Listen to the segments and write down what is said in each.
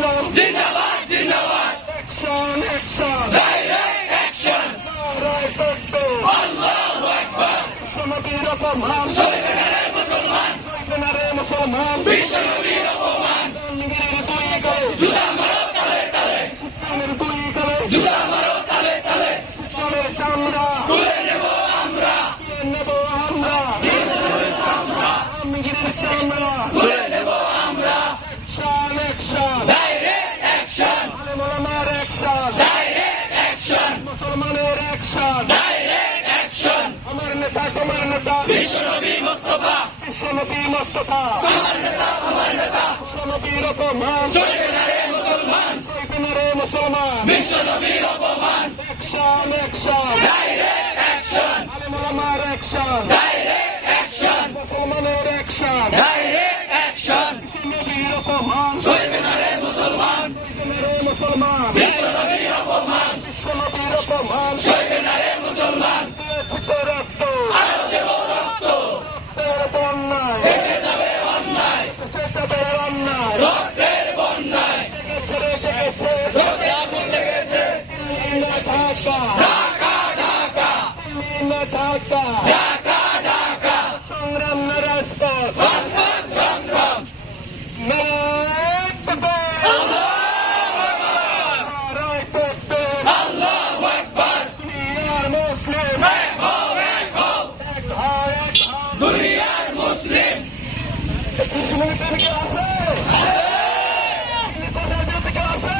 ইসলাম জিন্দাবাদ জিন্দাবাদ action action direct action নারায় সত্য আল্লাহু আকবার বিশ্বনবীর অপমান চলবে না রে মুসলমান চলবে না রে মুসলমান বিশ্বনবীর অপমান জাহাঙ্গীরের গুলি করে জুতা মারো তালে তালে ইসলামের গুলি করে জুতা মারো তালে তালে ইসলামের চামড়া তুলে নেব আমরা তুলে নেব আমরা জাহাঙ্গীরের চামড়া তুলে নেব আমরা অ্যাকশন অ্যাকশন ডাইরেক্ট অ্যাকশন আলেম ওলামার অ্যাকশন ডাইরেক্ট অ্যাকশন মুসলমানের অ্যাকশন ডাইরেক্ট অ্যাকশন আমার নেতা তোমার নেতা বিশ্বনবী মুস্তাফা বিশ্বনবী মোস্তফা আমার নেতা বিশ্বনবীর অপমান চলবে না রে মুসলমান চলবে না রে মুসলমান বিশ্বনবীর অপমান অ্যাকশন অ্যাকশন ডাইরেক্ট অ্যাকশন আলেম ওলামার অ্যাকশন ডাইরেক্ট অ্যাকশন মুসলমানের অ্যাকশন ডাইরেক্ট অ্যাকশন বিশ্বনবীর অপমান চলবে না রে মুসলমান চলবে না রে মুসলমান বিশ্বনবীর অপমান বিশ্বনবীর অপমান চলবে না রে মুসলমান ফুটে রক্ত আরো দেব রক্ত রক্তের বন্যায় বেঁচে যাবে অন্যায় বেঁচে যাবে অন্যায় রক্তের বন্যায় জেগেছে রে জেগেছে রক্তে আগুন লেগেছে দিল্লি ঢাকা ঢাকা ঢাকা দিল্লি ঢাকা ঢাকা ঢাকা সংগ্রাম না রাজপথ সংগ্রাম সংগ্রাম নারায় তকবীর! নারায় তকবীর! আল্লাহু আকবার দুনিয়ার মুসলিম এক হও এক হও এক হয় এক হয়। দুনিয়ার মুসলিম 21 মিনিটের কি আছে? কোথায় যেতে কি আছে?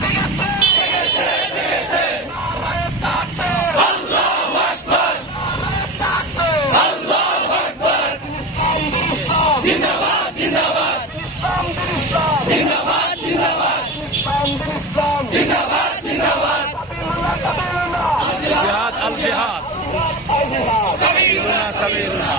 জেগেছে, জেগেছে। আল্লাহু আকবার আল্লাহু আকবার জিন্দাবাদ জিন্দাবাদ জিন্দাবাদ জিন্দাবাদ জিন্দাবাদ জিন্দাবাদ الجهاد الجهاد سبيلنا سبيلنا